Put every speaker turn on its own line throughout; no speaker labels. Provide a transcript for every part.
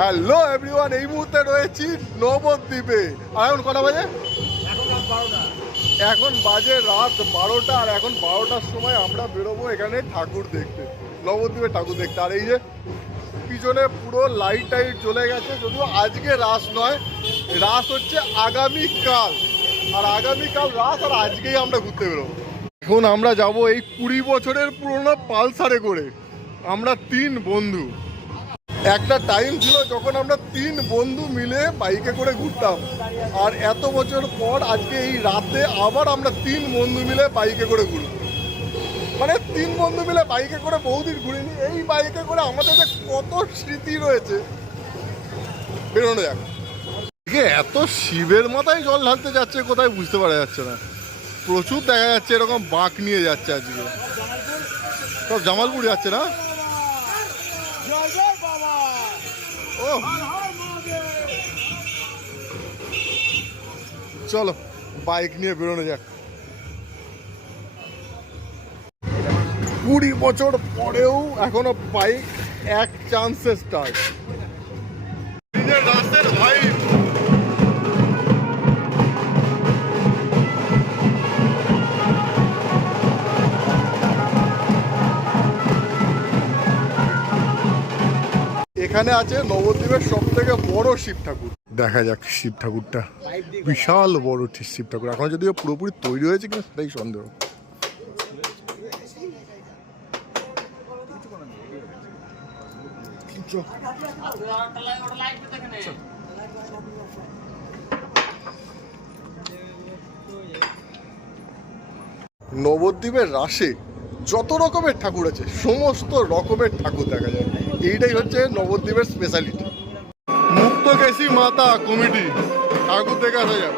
Hello everyone, এই মুহূর্তে রয়েছি নবদ্বীপে আর এখন কটা বাজে? এখন বাজে রাত বারোটা, আর এখন বারোটার সময় আমরা বেরোবো এখানে ঠাকুর দেখতে নবদ্বীপে ঠাকুর দেখতে। আর এই যে পিছনে পুরো লাইট টাইট চলে গেছে, যদিও আজকে রাস নয়, রাস হচ্ছে আগামীকাল। আর আগামীকাল রাস, আর আজকেই আমরা ঘুরতে বেরোবো। এখন আমরা যাব এই কুড়ি বছরের পুরনো পালসারে করে। আমরা তিন বন্ধু। একটা টাইম ছিল যখন আমরা তিন বন্ধু মিলে বাইকে করে ঘুরতাম। আর এত বছর পর আজকে এই রাতে আবার আমরা তিন বন্ধু মিলে বাইকে করে ঘুরি মানে তিন বন্ধু মিলে বাইকে করে বহুদিন ঘুরিনি, এই বাইকে করে আমাদের যে কত স্মৃতি রয়েছে। বেরোনো যাক। এত শিবের মাথায় জল ঢালতে যাচ্ছে কোথায় বুঝতে পারা যাচ্ছে না। প্রচুর দেখা যাচ্ছে এরকম বাঁক নিয়ে যাচ্ছে আজকে। সব জামালপুর যাচ্ছে না? চলো বাইক নিয়ে বেরোনো যাক। কুড়ি বছর পরেও এখনও বাইক এক চান্সে স্টার্ট এখানে আছে নবদ্বীপের সব থেকে বড় শিব ঠাকুর। দেখা যাক শিব ঠাকুরটা বিশাল বড় শিব ঠাকুর। এখন যদিও পুরোপুরি তৈরি হয়েছে কিনা সেটাই সন্দেহ। নবদ্বীপের রাসে যত রকমের ঠাকুর আছে, সমস্ত রকমের ঠাকুর দেখা যায়। এইটাই হচ্ছে নবদ্বীপের স্পেশালিটি মুক্ত কেশি মাতা কমিটি ঠাকুর দেখে আসা যাক।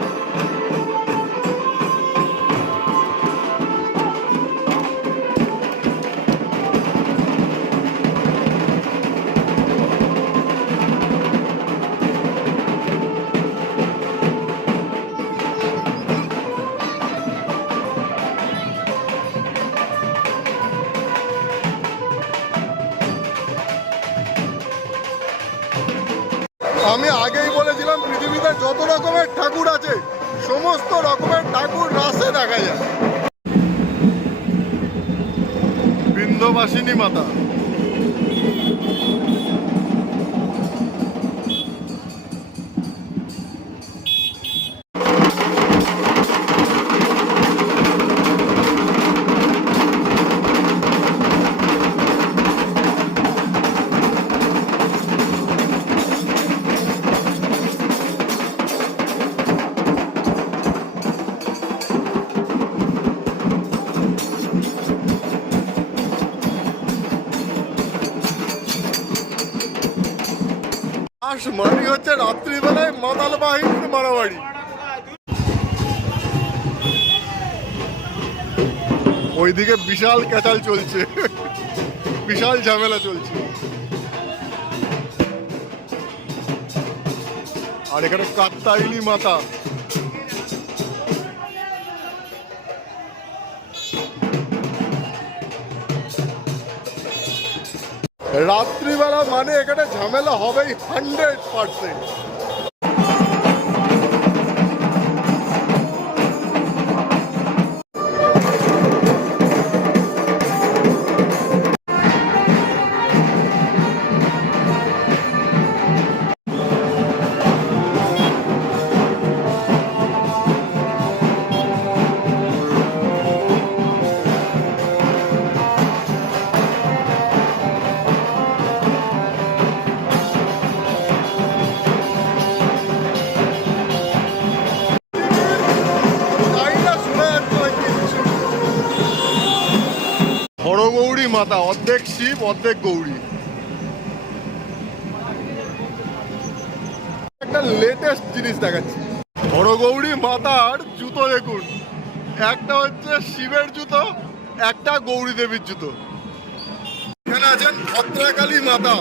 আমি আগেই বলেছিলাম, পৃথিবীতে যত রকমের ঠাকুর আছে, সমস্ত রকমের ঠাকুর রাসে দেখা যায়। বিন্দবাসিনী মাতা। মানে হচ্ছে রাত্রিবেলায় মাতাল বাহিনীর মারামারি। ওইদিকে বিশাল ক্যাচাল চলছে। বিশাল ঝামেলা চলছে। আর এখানে কাত্তাইলি মাতা। রাত্রিবেলা মানে এখানে ঝামেলা হবেই হান্ড্রেড পার্সেন্ট অর্ধেক শিব, অর্ধেক গৌরী। একটা লেটেস্ট জিনিস দেখাচ্ছি। বড় গৌরী মাতার জুতো দেখুন। একটা হচ্ছে শিবের জুতো, একটা গৌরী দেবীর জুতো। এখানে আছেন ভদ্রাকালী মাতা।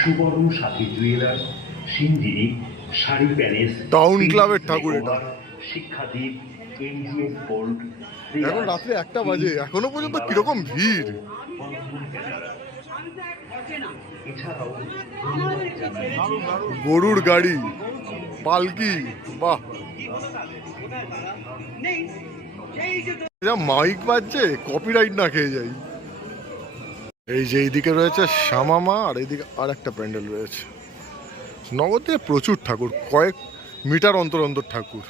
Subarna Sathi jewellers Sinjini sari palace
town ক্লাবের ঠাকুর এটা।
শিক্ষাদ্বীপ এনজিএস গোল্ড
এখন রাত্রে একটা বাজে এখনও পর্যন্ত কীরকম ভিড়? গরুর গাড়ি পালকি বাহ। মাইক বাজছে কপিরাইট না খেয়ে যাই। এই যে এইদিকে রয়েছে শ্যামামা আর এইদিকে আর একটা প্যান্ডেল রয়েছে। নবদ্বীপে প্রচুর ঠাকুর, কয়েক মিটার অন্তর অন্তর ঠাকুর।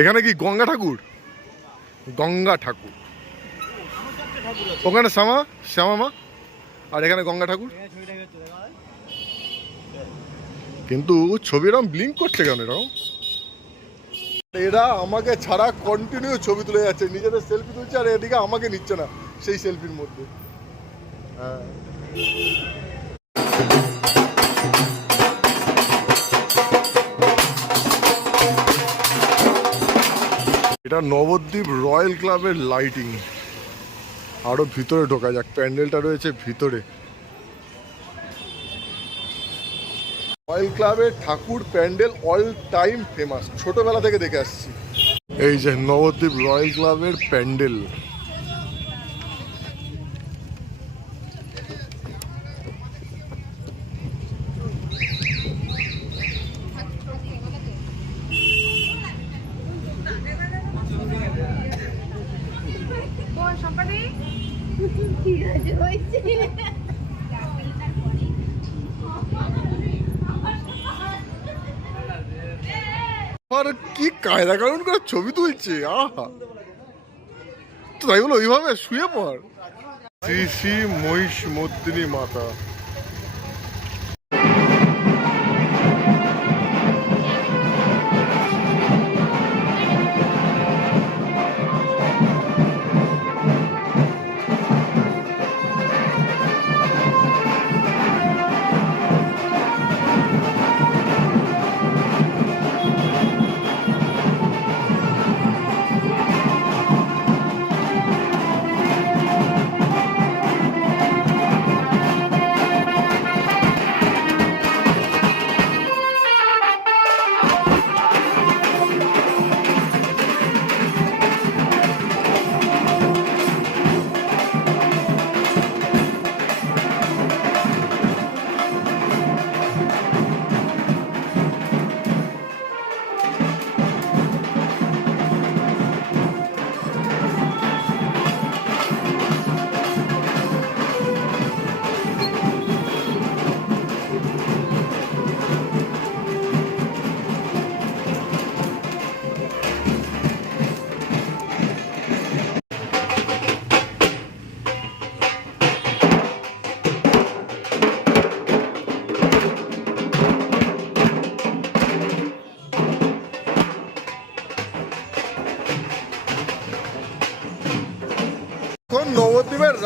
এখানে কি গঙ্গা ঠাকুর? গঙ্গা ঠাকুর। ওখানে শ্যামা শ্যামা মা আর এখানে গঙ্গা ঠাকুর। কিন্তু ছবি এরকম ব্লিঙ্ক করছে কেন এরকম? এরা আমাকে ছাড়া কন্টিনিউ ছবি তুলে যাচ্ছে। নিজেদের সেলফি তুলছে আর এদিকে আমাকে নিচ্ছে না সেই সেলফির মধ্যে। হ্যাঁ। এটা নবদ্বীপ রয়্যাল ক্লাবের লাইটিং আরও ভিতরে ঢোকা যাক। প্যান্ডেলটা রয়েছে ভিতরে। রয়্যাল ক্লাবের ঠাকুর প্যান্ডেল অল টাইম ফেমাস ছোটবেলা থেকে দেখে আসছি। এই যে নবদ্বীপ রয়্যাল ক্লাবের প্যান্ডেল।
ঠিক আছে হয়েছে
আর কি কায়দা কারণ করে ছবি তুলছে? আহা। তো তাই বলো, ওইভাবে শুয়ে পড়। শ্রী শ্রী মহিষ মর্দিনী মাতা।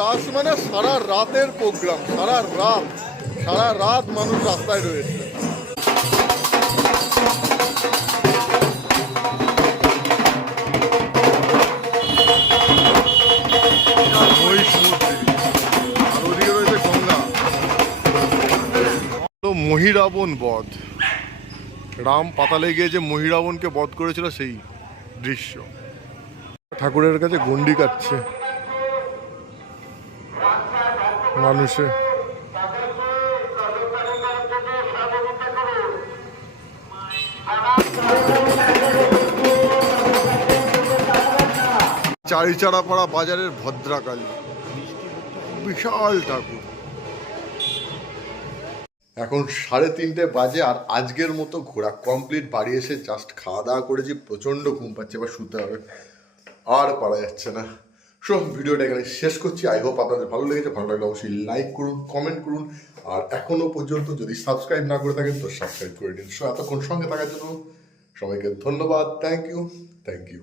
রাস মানে সারা রাতের প্রোগ্রাম, সারা রাত সারা রাত মানুষ রাস্তায় রয়েছে। মহিরাবণ বধ। রাম পাতালে গিয়ে যে মহিরাবণকে বধ করেছিল সেই দৃশ্য। ঠাকুরের কাছে গন্ডি কাটছে। মানুষে। চারিচাড়াপাড়া বাজারের ভদ্রাকালী। বিশাল ঠাকুর। এখন সাড়ে তিনটে বাজে আর আজকের মতো ঘোরা কমপ্লিট বাড়ি এসে জাস্ট খাওয়া দাওয়া করেছি, প্রচণ্ড ঘুম পাচ্ছে, এবার শুতে হবে। আর পারা যাচ্ছে না। সো ভিডিওটা এখানে শেষ করছি। আই হোপ আপনাদের ভালো লেগেছে। ভালো লাগলে অবশ্যই লাইক করুন কমেন্ট করুন। আর এখনও পর্যন্ত যদি সাবস্ক্রাইব না করে থাকেন, তো সাবস্ক্রাইব করে দিন সো এতক্ষণ সঙ্গে থাকার জন্য সবাইকে ধন্যবাদ। Thank you thank you